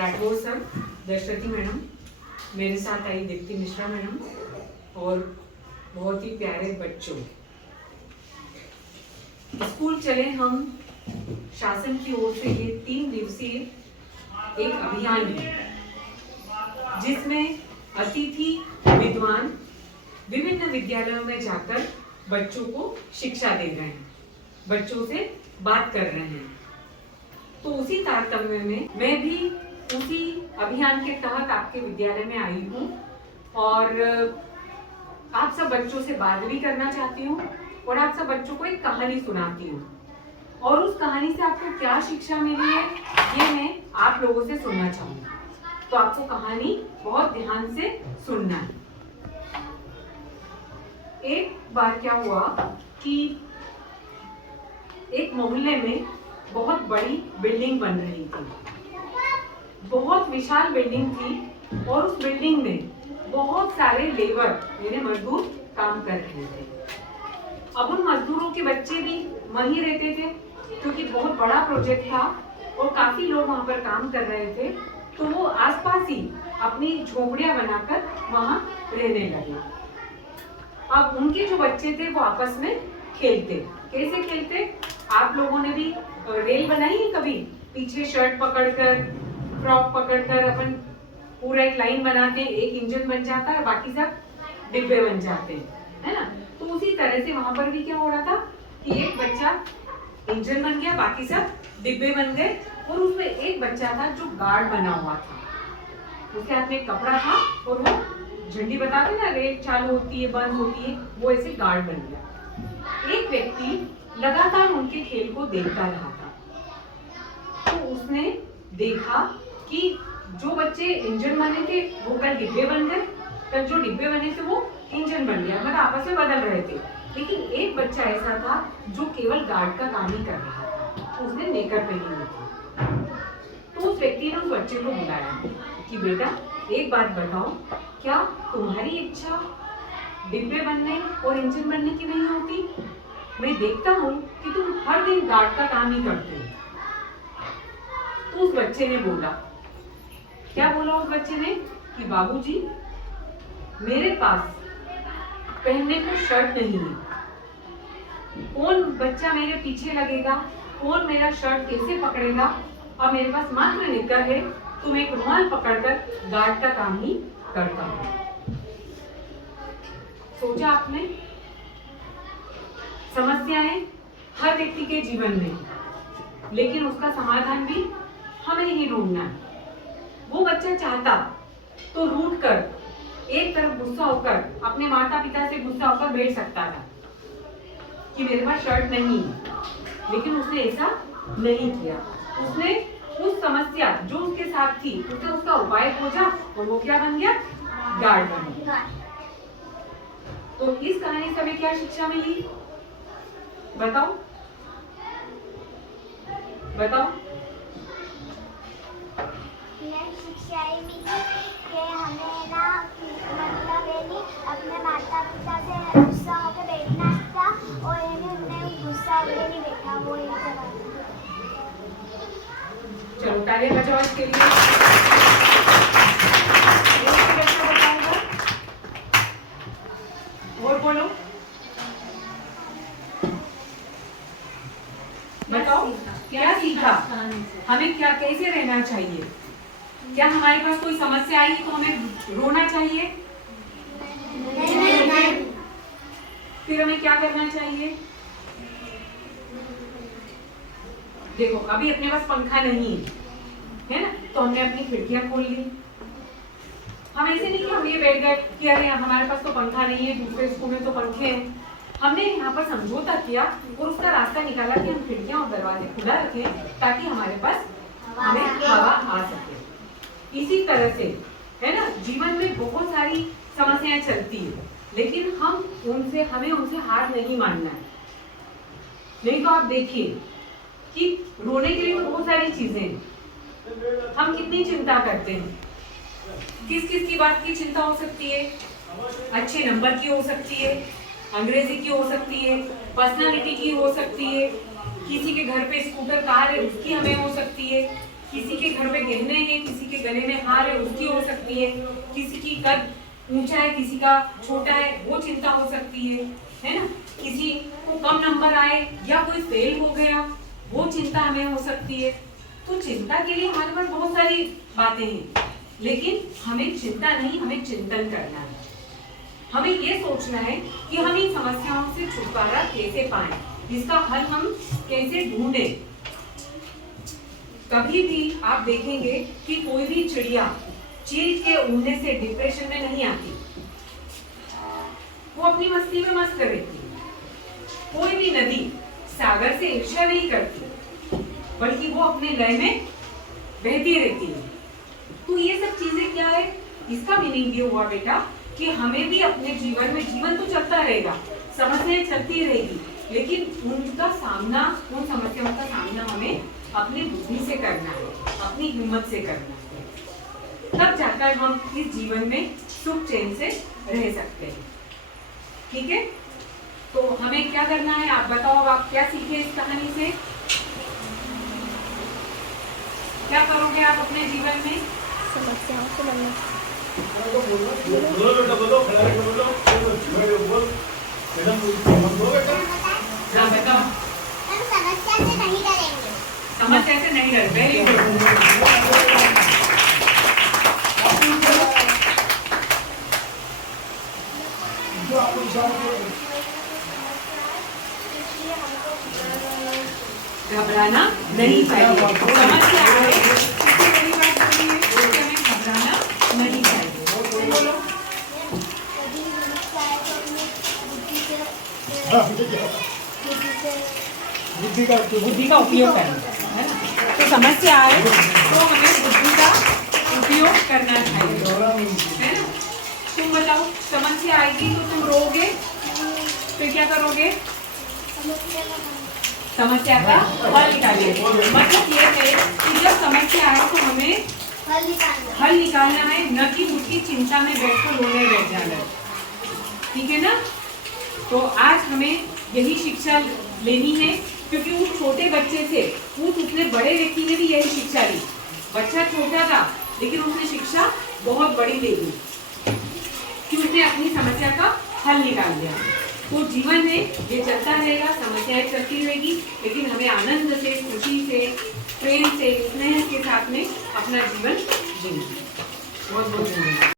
Rathore sir, Dasharathi madam, मेरे साथ आई Deepti Mishra madam और बहुत ही प्यारे बच्चों। स्कूल चले हम शासन की ओर से ये 3 दिवसीय एक अभियान है जिसमें अतिथि विद्वान विभिन्न विद्यालयों में जाकर बच्चों को शिक्षा दे रहे हैं, बच्चों से बात कर रहे हैं। तो उसी तारतम्य में मैं भी उसी अभियान के तहत आपके विद्यालय में आई हूँ और आप सब बच्चों से बात भी करना चाहती हूँ और आप सब बच्चों को एक कहानी सुनाती हूँ और उस कहानी से आपको क्या शिक्षा मिली है ये मैं आप लोगों से सुनना चाहूँगी। तो आपको कहानी बहुत ध्यान से सुनना है। एक बार क्या हुआ कि एक मोहल्ले में बहुत बड़ी बिल्डिंग बन रही थी, बहुत विशाल बिल्डिंग थी और उस बिल्डिंग में बहुत सारे लेबर यानी मजदूर काम कर रहे थे। अब उन मजदूरों के बच्चे भी वहीं रहते थे क्योंकि बहुत बड़ा प्रोजेक्ट था और काफी लोग वहां पर काम कर रहे थे, तो वो आसपास ही अपनी झोपड़ियां बनाकर वहां रहने लगे। अब उनके जो बच्चे थे वो आपस में खेलते। कैसे खेलते? आप लोगों ने भी रेल बनाई है कभी? पीछे शर्ट पकड़कर, फ्रॉक पकड़कर अपन पूरा एक लाइन बनाते हैं, एक इंजन बन जाता है, बाकी सब डिब्बे बन जाते हैं, है ना? तो उसी तरह से वहां पर भी क्या हो रहा था कि एक बच्चा इंजन बन गया, बाकी सब डिब्बे बन गए और उसमें एक बच्चा था जो गार्ड बना हुआ था। उसके हाथ में एक कपड़ा था और वो झंडी बताते ना, रेल चालू होती है बंद होती है, वो ऐसे गार्ड बन गया। एक व्यक्ति लगातार उनके खेल को देखता रहा था, तो उसने देखा कि जो बच्चे इंजन बने थे वो कल डिब्बे बन गए, कल जो डिब्बे बने थे वो इंजन बन गया, मतलब आपस में बदल रहे थे। लेकिन एक बच्चा ऐसा था जो केवल गार्ड का काम ही कर रहा था, उसने नेकर पहनी हुई थी। तो उस व्यक्ति ने उस बच्चे को बुलाया कि बेटा एक बात बताओ, क्या तुम्हारी इच्छा डिब्बे बनने और इंजन बनने की नहीं होती? मैं देखता हूँ कि तुम हर दिन गार्ड का काम ही करते हो। तो उस बच्चे ने बोला, क्या बोला उस बच्चे ने कि बाबूजी मेरे पास पहनने को शर्ट नहीं है, कौन बच्चा मेरे पीछे लगेगा, कौन मेरा शर्ट कैसे पकड़ेगा, और मेरे पास मात्र निकर है तो मैं एक रुमाल पकड़कर गार्ड का काम ही करता हूँ। सोचा आपने? समस्याएं हर व्यक्ति के जीवन में, लेकिन उसका समाधान भी हमें ही ढूंढना है। वो बच्चा चाहता तो रूठ कर एक तरफ गुस्सा होकर अपने माता पिता से गुस्सा होकर बैठ सकता था कि मेरे पास शर्ट नहीं है, लेकिन उसने ऐसा नहीं किया। उसने उस समस्या जो उसके साथ थी उसने उसका उपाय खोजा और वो क्या बन गया? गार्ड बन गया। तो इस कहानी से हमें क्या शिक्षा मिली? बताओ बताओ। शिक्षा ये मिली कि हमें ना मतलब अपने माता पिता से गुस्सा होकर बैठना था और उन्हें गुस्सा होकर नहीं बैठा, वो ये चलो तालियां बजाओ इसके लिए। और बोलो, बताओ क्या सीखा, हमें क्या कैसे रहना चाहिए? क्या हमारे पास कोई समस्या आई तो हमें रोना चाहिए? नहीं। फिर हमें क्या करना चाहिए? देखो अभी अपने पास पंखा नहीं है ना, तो हमने अपनी खिड़कियां खोल ली। हम ऐसे नहीं कि हम ये बैठ गए कि अरे हमारे पास तो पंखा नहीं है, दूसरे स्कूल में तो पंखे हैं। हमने यहाँ पर समझौता किया और उसका रास्ता निकाला कि हम खिड़कियां और दरवाजे खुला रखें ताकि हमारे पास हमें हवा आ सके। इसी तरह से है ना, जीवन में बहुत सारी समस्याएं चलती है, लेकिन हमें उनसे हार नहीं मानना है। नहीं तो आप देखिए कि रोने के लिए तो बहुत सारी चीजें हैं, हम कितनी चिंता करते हैं। किस किस की बात की चिंता हो सकती है? अच्छे नंबर की हो सकती है, अंग्रेजी की हो सकती है, पर्सनालिटी की हो सकती है, किसी के घर पे स्कूटर कार है उसकी हमें हो सकती है, किसी के घर में गहने हैं, किसी के गले में हार है, उसकी हो सकती है। किसी की कद ऊंचा है, किसी का छोटा है, वो चिंता हो सकती है ना। किसी को कम नंबर आए या कोई फेल हो गया, वो चिंता हमें हो सकती है। तो चिंता के लिए हमारे पास बहुत सारी बातें हैं, लेकिन हमें चिंता नहीं, हमें चिंतन करना है। हमें ये सोचना है कि हम इन समस्याओं से छुटकारा कैसे पाएं, इसका हल हम कैसे ढूंढें। कभी भी आप देखेंगे कि कोई भी चिड़िया चील के उड़ने से डिप्रेशन में नहीं आती, वो अपनी मस्ती में मस्त रहती है। कोई भी नदी सागर से ईर्ष्या नहीं करती, बल्कि वो अपने लय में बहती रहती है। तो ये सब चीजें क्या है, इसका मीनिंग ये हुआ बेटा कि हमें भी अपने जीवन में, जीवन तो चलता रहेगा, समस्याएं चलती रहेगी, लेकिन उनका सामना, उन समस्याओं का सामना हमें अपनी बुद्धि से करना है, अपनी हिम्मत से करना है। तब जाकर हम इस जीवन में सुख चैन से रह सकते हैं। ठीक है, तो हमें क्या करना है, आप बताओ, अब आप क्या सीखे इस कहानी से? क्या करोगे आप अपने जीवन में? समस्याओं से लड़ना। बोलो बेटा, बोलो, खड़ा रह के बोलो, बोल बेटा, बोलो बेटा। हाँ बताओ। हम समस्या से नहीं डरेंगे। समस्या से नहीं डर, वेरी गुड। घबराना नहीं चाहिए। समस्या है, सबसे बड़ी बात बोली है कि हमें घबराना नहीं चाहिए। बोलो। कभी समस्या आए तो अपनी बुद्धि का उपयोग करना है ना। तो समस्या आए तो हमें बुद्धि का उपयोग करना चाहिए, है ना। तुम बताओ, समस्या आएगी तो तुम रोगे, फिर क्या करोगे? समस्या का हल निकालिए। मतलब ये है कि जब समस्या आए तो हमें हल निकालना है, न कि उसकी चिंता में बैठकर रोने बैठ जाना है। ठीक है ना। तो आज हमें यही शिक्षा लेनी है, क्योंकि उस छोटे बच्चे से उतने बड़े व्यक्ति ने भी यही शिक्षा ली। बच्चा छोटा था, लेकिन उसने शिक्षा बहुत बड़ी ले ली कि उसने अपनी समस्या का हल निकाल लिया। तो जीवन है, ये चलता रहेगा, समस्याएं चलती रहेगी, लेकिन हमें आनंद से, खुशी से, प्रेम से, स्नेह के साथ में अपना जीवन जीना है। बहुत बहुत धन्यवाद।